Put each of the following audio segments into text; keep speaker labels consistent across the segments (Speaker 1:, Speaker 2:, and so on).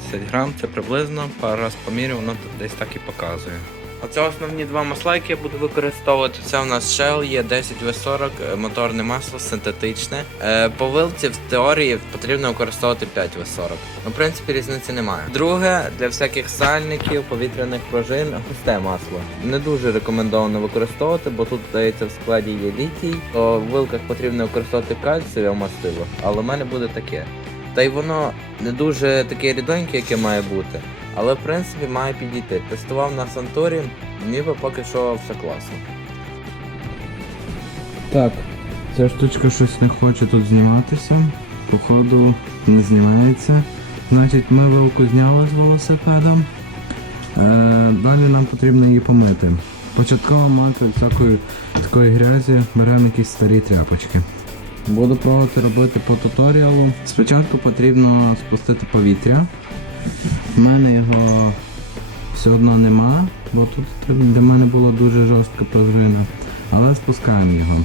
Speaker 1: маслюки 2 кг 80 грам. Це приблизно пару раз поміряв, воно десь так і показує. Оце основні два масла, які я буду використовувати. Це у нас Shell є 10W40, е, моторне масло синтетичне. Е, По вилці в теорії потрібно використовувати 5W40. Ну, в принципі, різниці немає. Друге, для всяких сальників, повітряних пружин, густе масло. Не дуже рекомендовано використовувати, бо тут здається в складі є літій. То в вилках потрібно використовувати кальцієве мастило, але в мене буде таке. Та й воно не дуже таке рідоньке, яке має бути. Але в принципі має підійти. Тестував на Санторі, ніби поки що все класно.
Speaker 2: Так, ця штучка щось не хоче тут зніматися. Походу не знімається. Значить, ми вилку зняли з велосипедом. Е, далі нам потрібно її помити. Початково мати всякої такої грязі беремо якісь старі тряпочки. Буду пробувати робити по туторіалу. Спочатку потрібно спустити повітря. У мене його все одно нема, бо тут для мене була дуже жорстка пружина. Але спускаємо його.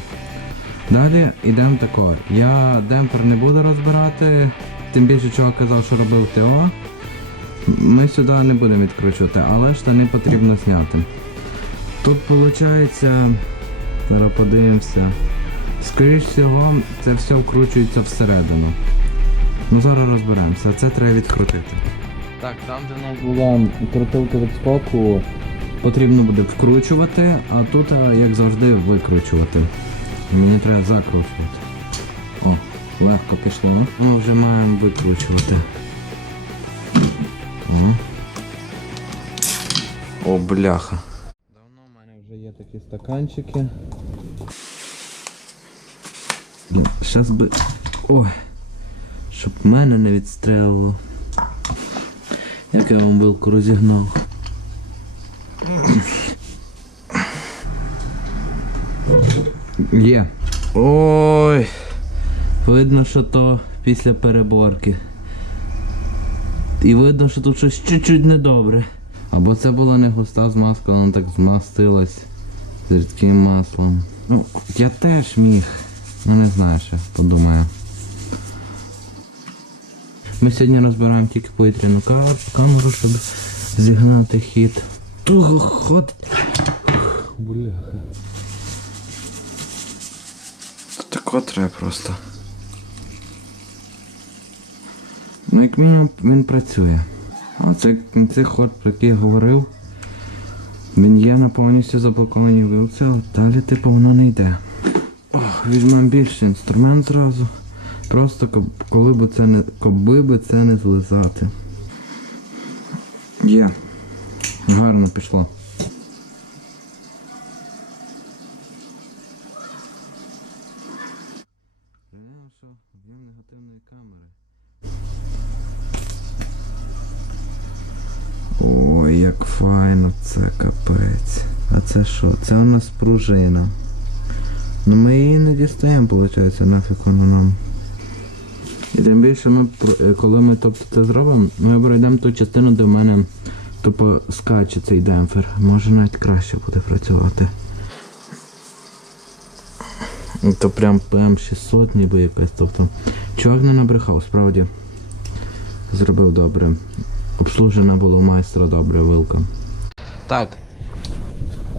Speaker 2: Далі йдемо тако. Я демпфер не буду розбирати, тим більше чого казав, що робив ТО. Ми сюди не будемо відкручувати, але штани потрібно зняти. Тут виходить, зараз подивимося. Скоріш всього, це все вкручується всередину. Ну зараз розберемося, це треба відкрутити. Так, там де в нас була крутилка від скоку, потрібно буде вкручувати, а тут, як завжди, викручувати. Мені треба закручувати. О, легко пішло. Ми вже маємо викручувати. О. О, бляха. Давно в мене вже є такі стаканчики. Блін, Щас би. Ой. Щоб мене не відстрелило. Як я вам вилку розігнав. Є. Ой. Видно, що то після переборки. І видно, що тут щось чуть-чуть недобре. Або це була не густа змазка, вона так змастилась з рідким маслом. Ну, я теж міг. Ну не знаю ще, подумаю. Ми сьогодні розбираємо тільки повітряну камеру, щоб зігнати хід. Туго ход. Бляха. Тако треба просто. Ну, як мінімум він працює. А цей, цей ход, про який я говорив, він є на повністю заблокованій вилці, але далі типу воно не йде. Ох, візьмемо більше інструмент зразу. Просто коли б це не. коби би це не злизати. Є. Гарно пішло. негативної камери. Ой, як файно це капець. А це що? Це у нас пружина. Ну ми її не дістаємо, виходить, нафіг воно нам. І тим більше ми, е, коли ми тобто, це зробимо, ми пройдемо ту частину, де в мене тупо скаче цей демпфер. Може навіть краще буде працювати. То прям ПМ600 ніби якась. Тобто чувак не набрехав, справді. Зробив добре. Обслужена була майстра добре вилка. Так.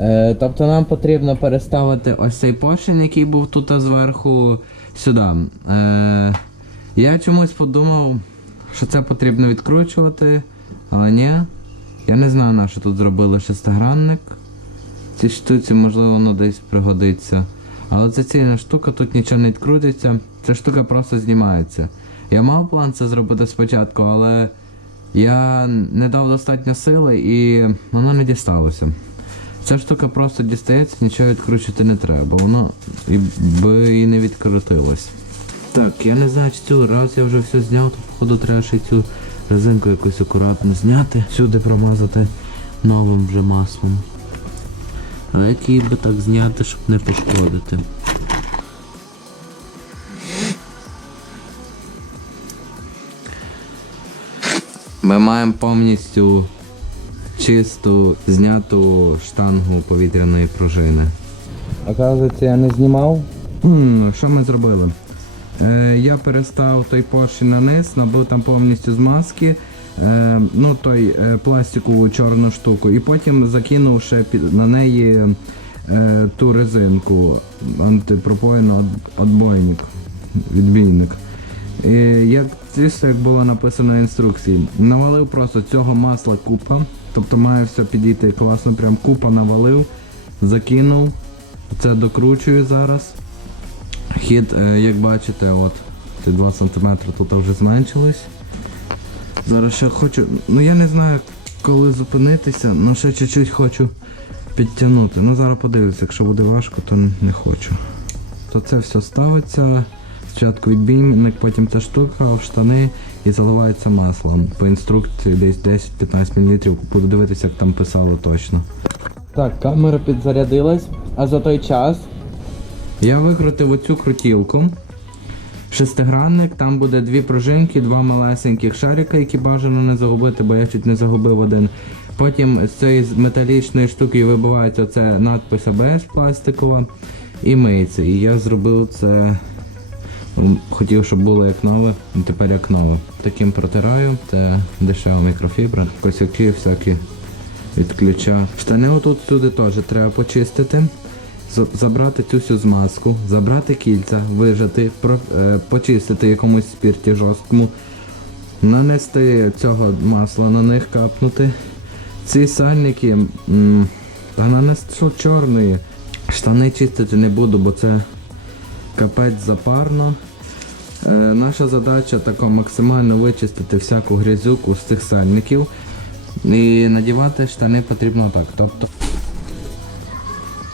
Speaker 2: Е, тобто нам потрібно переставити ось цей поршень, який був тут зверху, сюди. Е, я чомусь подумав, що це потрібно відкручувати, але ні. Я не знаю, на що тут зробили шестигранник. Цій штуці, можливо, воно десь пригодиться. Але це цільна штука, тут нічого не відкрутиться, ця штука просто знімається. Я мав план це зробити спочатку, але я не дав достатньо сили і воно не дісталося. Ця штука просто дістається, нічого відкручувати не треба, воно і би і не відкрутилось. Так, я не знаю, чи цю раз я вже все зняв, то походу треба ще цю резинку якось акуратно зняти, сюди промазати новим вже маслом. А як її би так зняти, щоб не пошкодити? Ми маємо повністю чисту зняту штангу повітряної пружини. Оказується, я не знімав. Що ми зробили? Е, я перестав той поршень на низ, набив там повністю змазки, е, ну той е, пластикову чорну штуку, і потім закинув ще під, на неї е, ту резинку антипропойну отбойник, відбійник. І як як було написано в інструкції, навалив просто цього масла купа, тобто має все підійти класно, прям купа навалив, закинув, це докручую зараз. Хід, е, як бачите, от ці 2 см тут вже зменшились. Зараз ще хочу. Ну я не знаю коли зупинитися, але ще чуть-чуть хочу підтягнути. Ну зараз подивлюся, якщо буде важко, то не хочу. То це все ставиться. Спочатку відбійник, потім ця штука в штани і заливається маслом. По інструкції десь 10-15 мл. Буду дивитися, як там писало точно. Так, камера підзарядилась, а за той час я викрутив оцю крутілку. Шестигранник, там буде дві пружинки, два малесеньких шарика, які бажано не загубити, бо я чуть не загубив один. Потім з цієї металічної штуки вибивається оце надпис АБС пластикова і миється. І я зробив це. Хотів, щоб було як нове, а тепер як нове. Таким протираю, це дешева мікрофібра, косяки всякі від ключа. Штани отут сюди теж треба почистити. Забрати цю всю змазку, забрати кільця, вижати, е, почистити якомусь спірті жорсткому, нанести цього масла на них капнути. Ці сальники, та нанесу чорної. Штани чистити не буду, бо це капець запарно. Е, наша задача тако максимально вичистити всяку грязюку з цих сальників. І надівати штани потрібно так. Тобто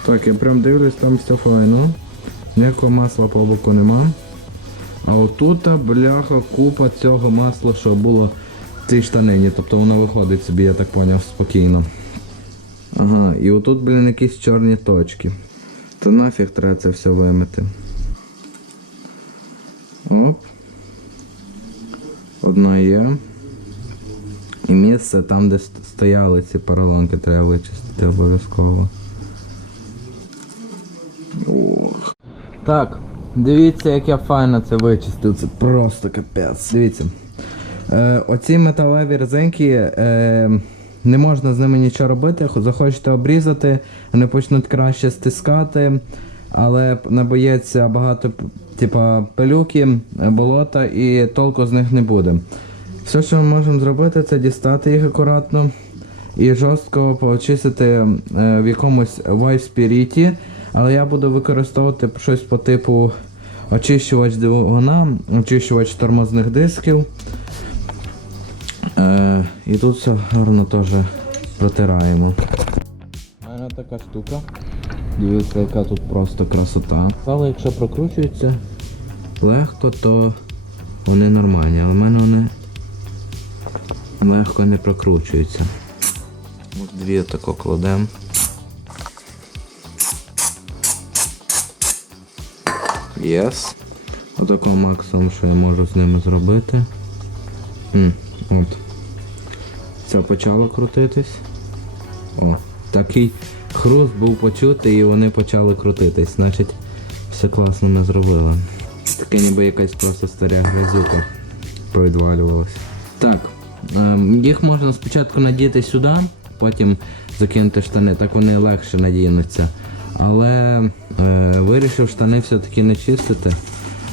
Speaker 2: так, я прям дивлюсь, там все файно. Ніякого масла по боку нема. А отут, бляха, купа цього масла, що було в цій штанині. Тобто воно виходить собі, я так поняв, спокійно. Ага, і отут, блін, якісь чорні точки. Та нафіг треба це все вимити. Оп. Одна є. І місце там, де стояли ці поролонки, треба вичистити обов'язково. Так, дивіться, як я файно це вичистив. Це просто капець. Дивіться. Е, оці металеві резинки. Е, не можна з ними нічого робити. Захочете обрізати, вони почнуть краще стискати, але набоється багато типа, пилюки, болота і толку з них не буде. Все, що ми можемо зробити, це дістати їх акуратно і жорстко почистити е, в якомусь вайспіріті. Але я буду використовувати щось по типу очищувач двигуна, очищувач тормозних дисків. Е, і тут все гарно теж протираємо. Мене така штука. Дивіться, яка тут просто красота. Але якщо прокручується легко, то вони нормальні, але в мене вони легко не прокручуються. От дві тако кладемо. Єс. Отакого максимум, що я можу з ними зробити. От. Це почало крутитись. О, такий хруст був почутий і вони почали крутитись. Значить, все класно ми зробили. Таке ніби якась просто старя грязюка провідвалювалася. Так, ем, їх можна спочатку надіти сюди, потім закинути штани, так вони легше надінуться. Але е, вирішив штани все-таки не чистити.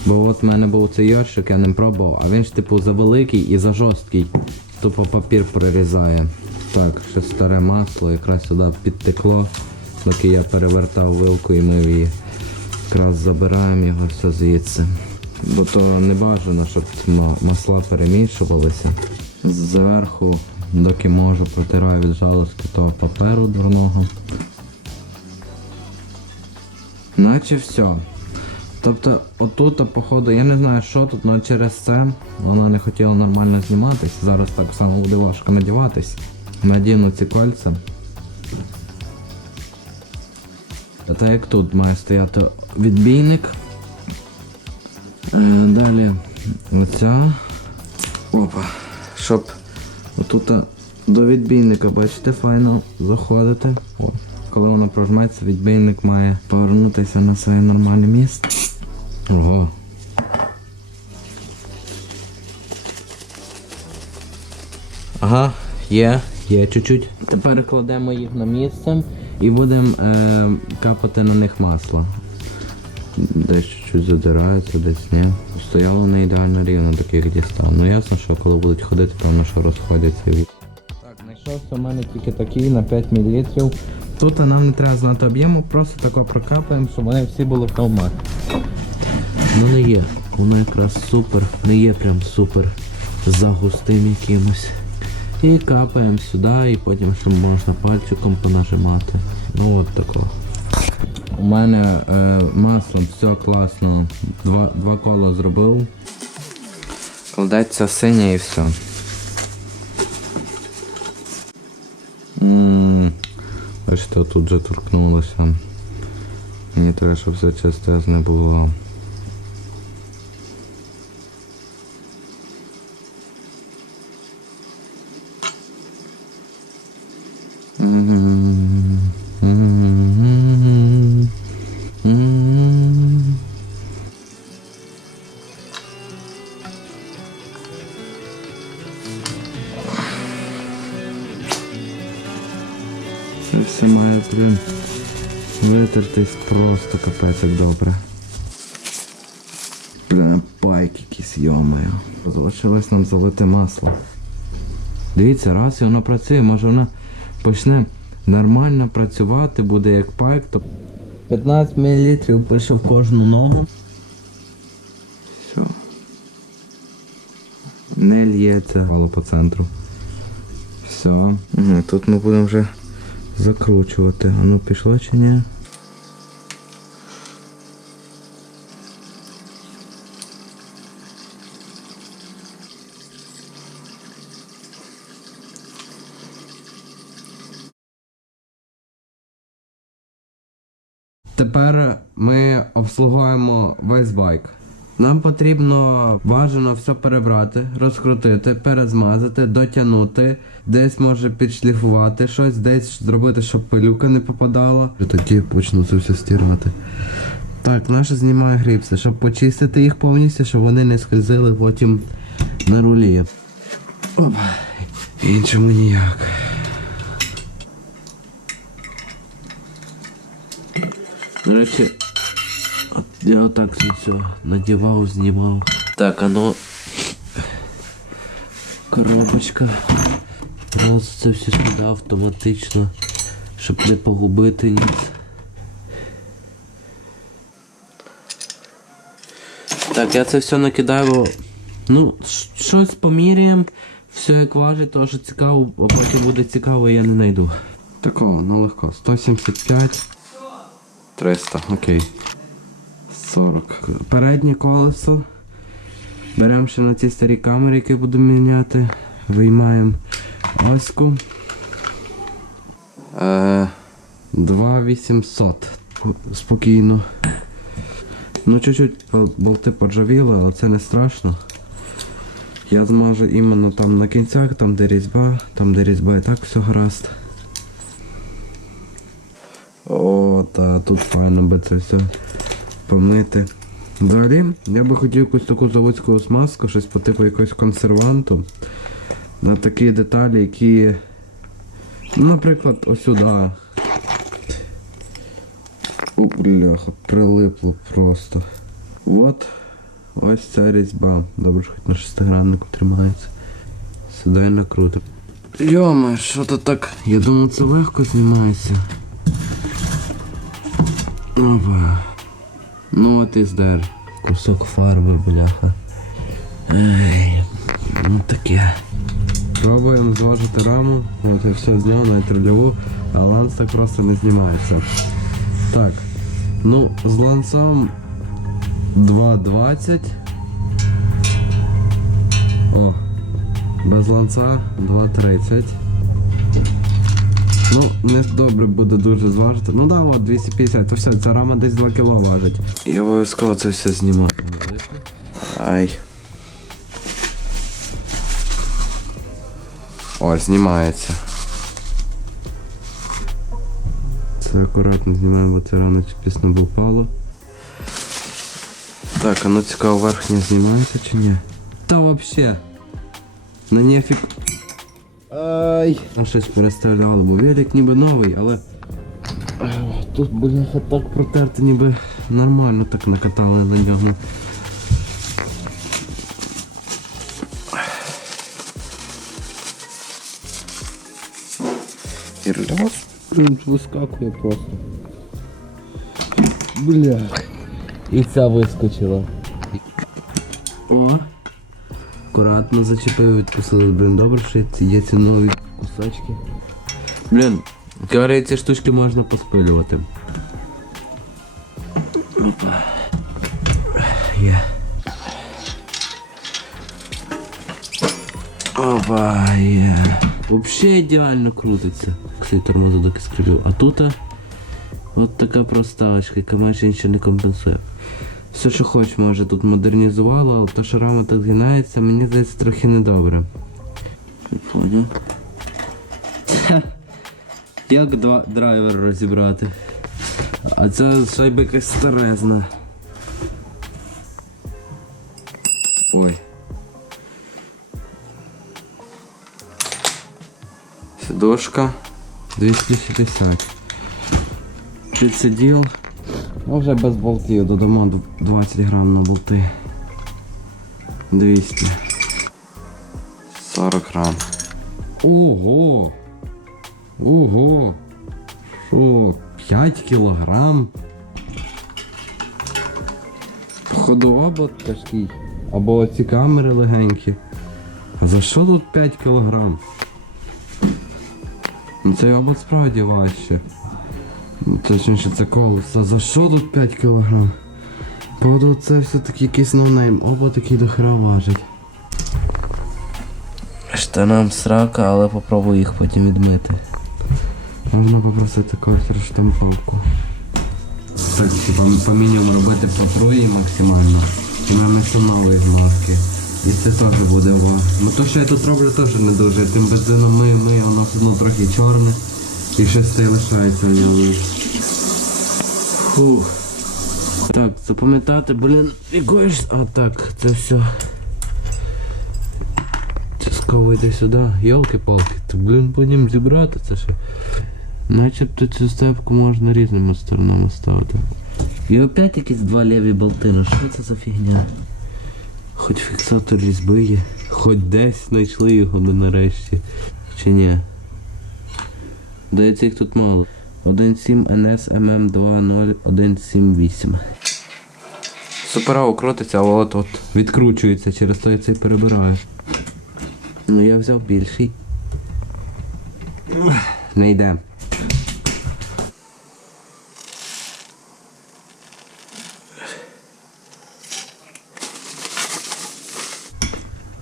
Speaker 2: Бо от в мене був цей йоршик, я ним пробував, а він ж типу завеликий і за жорсткий. Тупо папір прорізає. Так, ще старе масло якраз сюди підтекло, доки я перевертав вилку і мив її. Якраз забираємо його все звідси. Бо то не бажано, щоб ма- масла перемішувалися. Зверху, доки можу, протираю від жалості того паперу дурного. Наче все. Тобто, отут, походу, я не знаю, що тут, але через це вона не хотіла нормально зніматись. Зараз так само буде важко надіватись надіну ці кольця. Та як тут має стояти відбійник. Э, Далі оця. Опа. Щоб отут э, до відбійника, бачите, файно заходити. О. Коли воно прожметься, відбійник має повернутися на своє нормальне місце. Ого. Ага, є є чуть-чуть. Тепер кладемо їх на місце і будемо е, капати на них масло. Десь чуть-чуть задирається, десь ні. Стояло не ідеально рівно, так як дістав. Ну ясно, що коли будуть ходити, то воно що розходяться. Так, знайшовся у мене тільки такий на 5 мл. Тут нам не треба знати об'єму, просто тако прокапаємо, щоб вони всі були в форматі. Ну не є. Воно якраз супер, не є прям супер загустим якимось. І капаємо сюди, і потім ще можна пальчиком понажимати. Ну от тако. У мене е, маслом все класно. Два, два кола зробив. Кладеться синє і все. Ммм. Бачите, тут вже торкнулося. Мені треба, щоб все чистезне було. Витертись просто капець як добре. Бля, пайк якийсь йомаю. Залишилось нам залити масло. Дивіться, раз і воно працює, може вона почне нормально працювати, буде як пайк, то 15 мл пише в кожну ногу. Все. Не лється. Вало по центру. Все. Тут ми будемо вже закручувати. А ну пішло чи ні? Тепер ми обслуговуємо весь байк. Нам потрібно бажано все перебрати, розкрутити, перезмазати, дотягнути, десь може підшліфувати щось, десь зробити, щоб пилюка не попадала. Тоді почну це все стирати. Так, наше знімає грипси, щоб почистити їх повністю, щоб вони не скользили потім на рулі. Опа. Іншому ніяк. До от я отак це все надівав, знімав. Так, оно. Коробочка. Раз це все сюди автоматично, щоб не погубити ніц. Так, я це все накидаю. бо, Ну, щось поміряємо. Все як важить, то що цікаво, а потім буде цікаво, я не знайду. Такого, ну легко. 175. 300, окей. 40. Переднє колесо. Беремо ще на ці старі камери, які буду міняти. Виймаємо оську. Е, 2800. Спокійно. Ну, чуть-чуть болти поджавіли, але це не страшно. Я змажу іменно там на кінцях, там де різьба, там де різьба і так все гаразд. О, та тут файно би це все помити. Взагалі, я би хотів якусь таку заводську смазку, щось по типу якогось консерванту. На такі деталі, які. Наприклад, ось сюди. О, бляха, прилипло просто. От. Ось ця різьба. Добре, що хоч на шестиграннику тримається. Сюди і накрутив. Йома, що то так? Я думав, це легко знімається. Опа. Ну от і здер. Кусок фарби, бляха. Ей, ну таке. Пробуємо зважити раму. От я все зняв навіть рульову, а ланц так просто не знімається. Так. Ну, з ланцом 2.20. О. Без ланца 2.30. Ну, не добре буде дуже зважити. Ну да, от 250, то все, ця рама десь 2 кг важить. Я обов'язково це все знімаю. Ай. О, знімається. Це акуратно знімаємо, бо це рано чи пізно б упало. Так, а ну цікаво, верхня знімається чи ні? Та вообще. На нефік. Ай. А щось переставляли, бо велик ніби новий, але. Тут, бляха, так протерти, ніби нормально так накатали на ньому. І раз, блін, вискакує просто. Бля. І ця вискочила. О! Акуратно зачепив, відкусили. Блін, добре, що є ці нові кусачки. Блін, говорять, ці штучки можна поспилювати. Опа. Є. Опа, є. Вообще ідеально крутиться. Кстати, тормозок скрипів. А тут от така проставочка, яка майже нічого не компенсує. Все, що хоч, може, тут модернізувало, але то, що рама так згинається, мені здається трохи недобре. Не поняв. Як два драйвер розібрати? А ця шайба якась старезна. Ой. Сидушка 260. Підсиділ. А вже без болтів додамо 20 грам на болти. 200. 40 грам. Ого! Ого! Що, 5 кілограм? Походу обод тяжкий. Або ці камери легенькі. А за що тут 5 кілограм? Ну цей обод справді важче. Точніше це колесо. За що тут 5 кілограм? Походу це все-таки якийсь ноунейм. Оба такий до хера важить. Штанам срака, але попробую їх потім відмити. Можна попросити когось штамповку. Так, типа по мінімуму робити попруї максимально. І нанесу нової змазки. І це теж буде ва. Ну то, що я тут роблю, теж не дуже. Тим бензином мию, мию, воно все одно трохи чорне. І щось це й лишається в ньому. Фух. Так, запам'ятати, блін, якої ж. А так, це все. Частково йде сюди. Йолки-палки, то блін потім зібрати це ще. Начебто цю степку можна різними сторонами ставити. І опять якісь два ліві болти, ну що це за фігня? Хоч фіксатор різьби є, хоч десь знайшли його ми нарешті. Чи ні? Здається, їх тут мало. 1.7 NS MM20 178. Суперово крутиться, але от от відкручується, через то я цей перебираю. Ну я взяв більший. Не йде.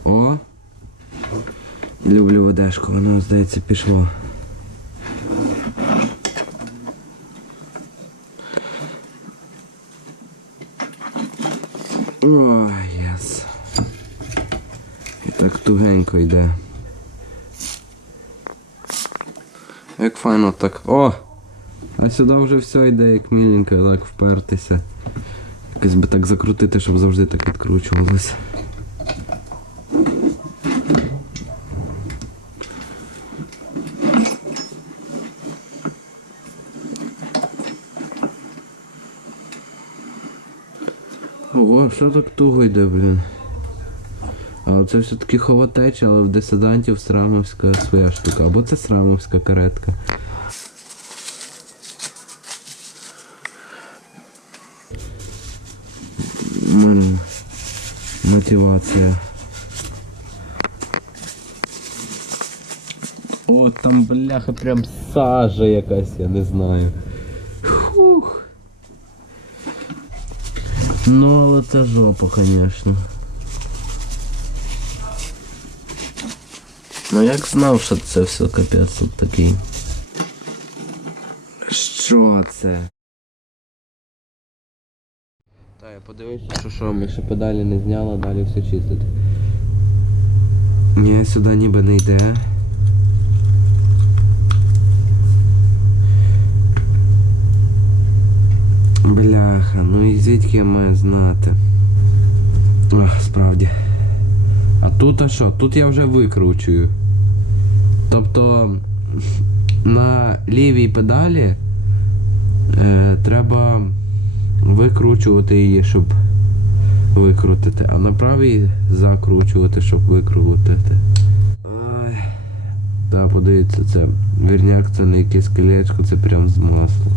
Speaker 2: О! Люблю водешку, воно, здається, пішло. О, єс. І так тугенько йде. Як файно так. О! А сюди вже все йде, як міленько, так впертися. Якось би так закрутити, щоб завжди так відкручувалося. Ого, що так туго йде, блін. Це все-таки ховатеча, але в десидантів срамовська своя штука. Або це срамовська каретка. У мене мотивація. О, там бляха прям сажа якась, я не знаю. Фух. Ну, але це жопа, звісно. Ну як знав, що це все капець тут такий. Що це? Так, я подивився, що що, ми ще педалі не зняли, далі все чистити. Ні, сюди ніби не йде. Бляха, ну і звідки я маю знати? Ах, справді. А тут а що? Тут я вже викручую. Тобто на лівій педалі е, треба викручувати її, щоб викрутити, а на правій закручувати, щоб викрутити. Ай. Та подивіться, це вірняк, це не якесь колечко, це прям з масла.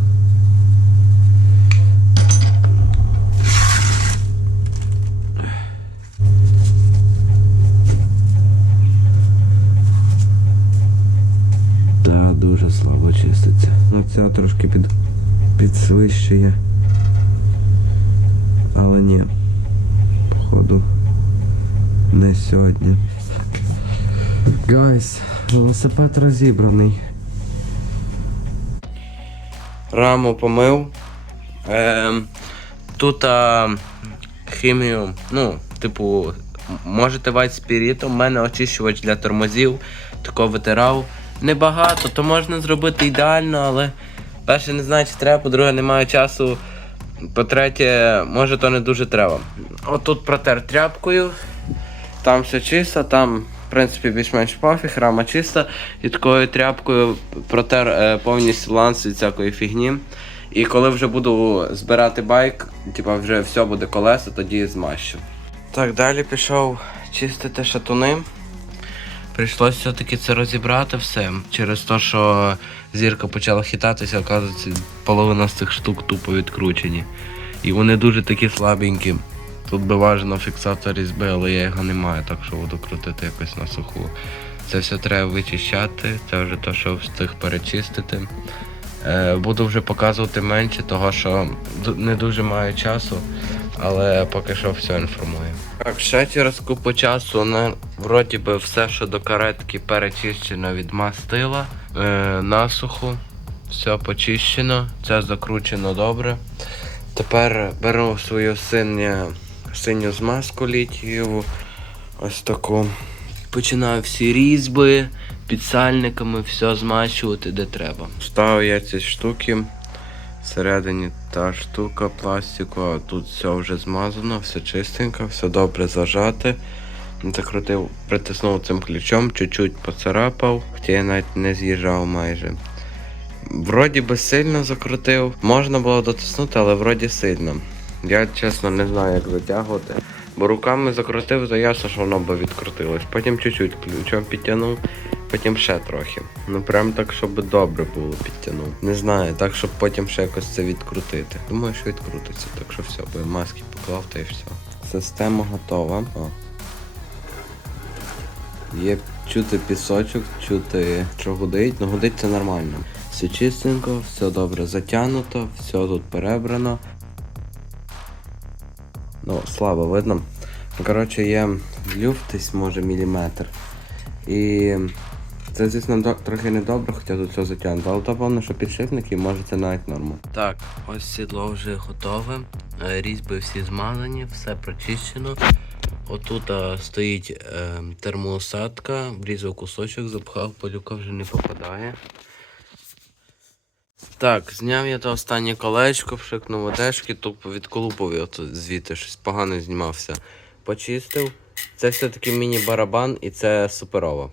Speaker 2: Та дуже слабо чиститься. Ну ця трошки під, підсвищує. Але ні. Походу. Не сьогодні. Гайс, велосипед розібраний.
Speaker 1: Раму помив. Ем, тут а, хімію, ну, типу, можете вайт спірітом, у мене очищувач для тормозів, тако витирав. Небагато, то можна зробити ідеально, але перше не знаю, чи треба, по-друге, немає часу. По-третє, може то не дуже треба. Отут протер тряпкою, там все чисто, там, в принципі, більш-менш пофіг, рама чиста. І такою тряпкою протер е, повністю ланс від всякої фігні. І коли вже буду збирати байк, типа вже все буде колесо, тоді змащу. Так, далі пішов чистити шатуни. Прийшлося все-таки це розібрати все. Через те, що зірка почала хитатися, оказується, половина з цих штук тупо відкручені. І вони дуже такі слабенькі. Тут би важно фіксатор різьби, але я його не маю, так що буду крутити якось на суху. Це все треба вичищати, це вже те, що встиг перечистити. Е, буду вже показувати менше, того що не дуже маю часу, але поки що все інформую. Так, ще через купу часу на вроді би все, що до каретки перечищено від мастила, е, насуху, все почищено, це закручено добре. Тепер беру свою синю, синю змазку літієву, ось таку. Починаю всі різьби, підсальниками, все змащувати де треба. Ставив я ці штуки. Всередині та штука пластикова, тут все вже змазано, все чистенько, все добре зажати. Закрутив, притиснув цим ключом, чуть-чуть поцарапав, хоча я навіть не з'їжджав майже. Вроді би сильно закрутив, можна було дотиснути, але вроді сильно. Я чесно не знаю, як затягувати. Бо руками закрутив, то ясно, що воно би відкрутилось. Потім чуть-чуть ключом підтягнув, потім ще трохи. Ну прям так, щоб добре було підтягнув. Не знаю, так щоб потім ще якось це відкрутити. Думаю, що відкрутиться, так що все, бо маски поклав та і все. Система готова. О. Є чути пісочок, чути, що гудить, ну гудить це нормально. Все чистенько, все добре затягнуто, все тут перебрано. Ну, слабо видно. Коротше, є люфтись, може міліметр. І це, звісно, до- трохи недобре, хоча тут все затягнуто, але то певно, що підшипники може це навіть норма. Так, ось сідло вже готове. Е, Різьби всі змазані, все прочищено. Отут а, стоїть е, термоусадка, врізав кусочок, запхав, пилюка вже не попадає. Так, зняв я то останнє колечко, пшикнув одежки, тупо відколупав його тут звідти, щось погано знімався. Почистив. Це все-таки міні-барабан і це суперово.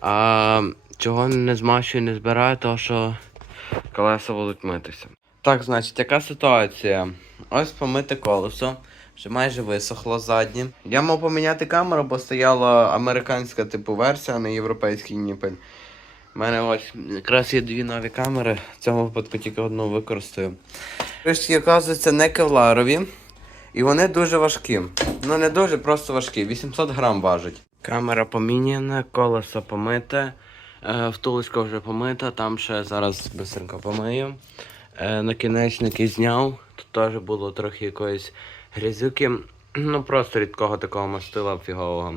Speaker 1: А чого не змащую, не збираю, то що колеса будуть митися. Так, значить, яка ситуація? Ось помите колесо. Вже майже висохло заднє. Я мав поміняти камеру, бо стояла американська типу версія, а не європейський ніпель. У мене ось якраз є дві нові камери, в цьому випадку тільки одну використаю. Кришки, оказуються, не кевларові. І вони дуже важкі. Ну не дуже, просто важкі. 800 грам важить. Камера поміняна, колесо помите, е, втулочка вже помита, там ще зараз бистренько помию. Е, накінечники зняв. Тут теж було трохи якоїсь грязюки. Ну просто рідкого такого мастила фігового.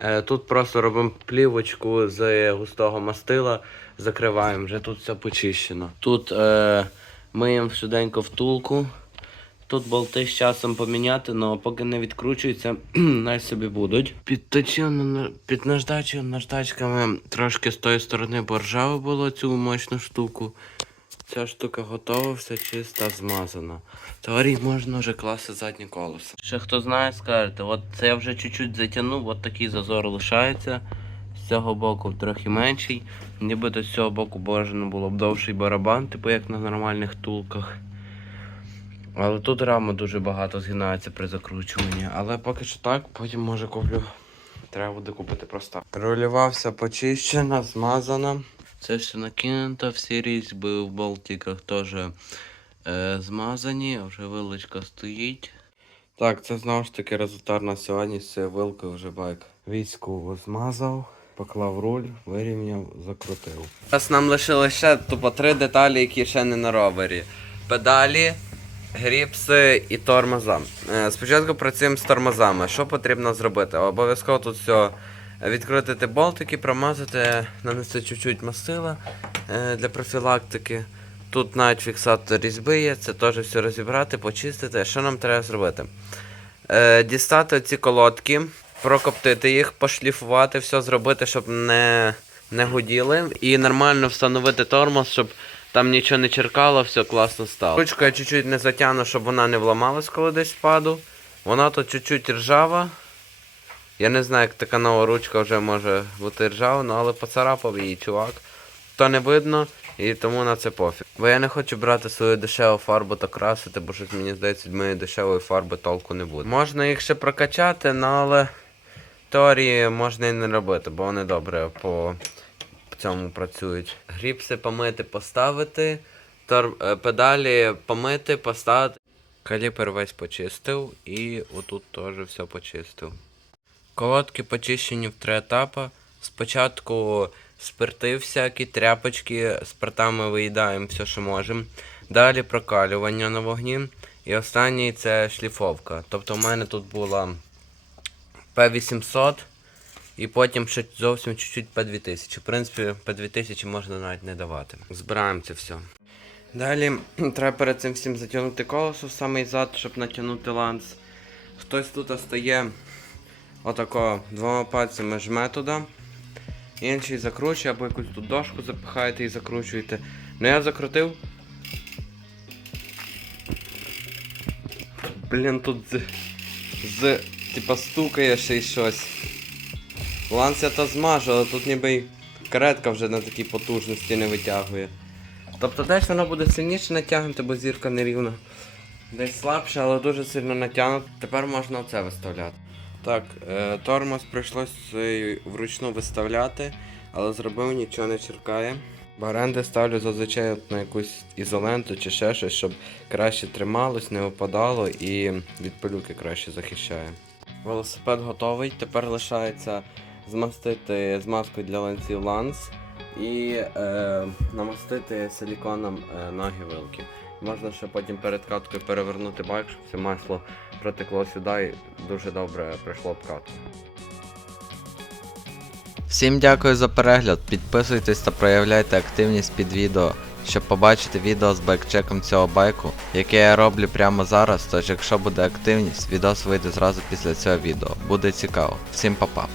Speaker 1: Е, Тут просто робимо плівочку з густого мастила, закриваємо, вже тут все почищено. Тут е, миємо швиденько втулку. Тут болти з часом поміняти, але поки не відкручуються, най собі будуть. Підточив під наждачею наждачками трошки з тої сторони боржаво було цю мощну штуку. Ця штука готова, все чиста, змазана. Теорії можна вже класти заднє колесо. Ще хто знає, скажете, от це я вже чуть-чуть затягнув, от такий зазор лишається. з цього боку трохи менший. Нібито з цього боку бажано було б довший барабан, типу як на нормальних тулках. Але тут рама дуже багато згинається при закручуванні. Але поки що так, потім може куплю. Треба буде купити просто. Рулювався почищена, змазана. Це все накинуто, всі різьби в болтиках теж е, змазані, вже вилочка стоїть. Так, це знову ж таки результат на сьогодні з цією вилкою вже байк. Війську змазав, поклав руль, вирівняв, закрутив. Зараз нам лишилося тупо три деталі, які ще не на ровері. Педалі, гріпси і тормоза. Е, Спочатку працюємо з тормозами. Що потрібно зробити? Обов'язково тут все відкрутити болтики, промазати, нанести чуть-чуть мастила е, для профілактики. Тут навіть фіксатор різьби є, це теж все розібрати, почистити. Що нам треба зробити? Е, дістати ці колодки, прокоптити їх, пошліфувати, все зробити, щоб не, не гуділи. І нормально встановити тормоз, щоб там нічого не черкало, все класно стало. Ручку я чуть-чуть не затягну, щоб вона не вламалась, коли десь впаду. Вона тут чуть-чуть ржава. Я не знаю, як така нова ручка вже може бути ржава, ну, але поцарапав її чувак. То не видно, і тому на це пофіг. Бо я не хочу брати свою дешеву фарбу та красити, бо щось мені здається, від моєї дешевої фарби толку не буде. Можна їх ще прокачати, ну, але теорії можна і не робити, бо вони добре по цьому працюють. Гріпси помити, поставити, тор... е, педалі помити, поставити. Каліпер весь почистив і отут теж все почистив. Колодки почищені в три етапи. Спочатку спирти всякі, тряпочки, спиртами виїдаємо все, що можемо. Далі прокалювання на вогні. І останній це шліфовка. Тобто в мене тут була P800 і потім ще зовсім чуть-чуть P2000. В принципі, P2000 можна навіть не давати. Збираємо це все. Далі треба перед цим всім затягнути колесо в самий зад, щоб натягнути ланц. Хтось тут стає отако двома пальцями жме туди. Інший закручує, або якусь тут дошку запихаєте і закручуєте. Ну я закрутив. Блін, тут з, з типа стукає ще й щось. Ланц я то змажу, але тут ніби й каретка вже на такій потужності не витягує. Тобто десь воно буде сильніше натягнути, бо зірка нерівна. Десь слабше, але дуже сильно натягнуто. Тепер можна оце виставляти. Так, е, тормоз прийшлось е, вручну виставляти, але зробив нічого не черкає. Баренди ставлю зазвичай на якусь ізоленту чи ще щось, щоб краще трималось, не випадало і від пилюки краще захищає. Велосипед готовий. Тепер лишається змастити змазкою для ланців ланц і е, намастити силіконом е, ноги вилки. Можна ще потім перед каткою перевернути байк, щоб це масло протекло сюди і дуже добре прийшло в катку.
Speaker 3: Всім дякую за перегляд. Підписуйтесь та проявляйте активність під відео, щоб побачити відео з байкчеком цього байку, яке я роблю прямо зараз. Тож, якщо буде активність, відос вийде зразу після цього відео. Буде цікаво. Всім па-па.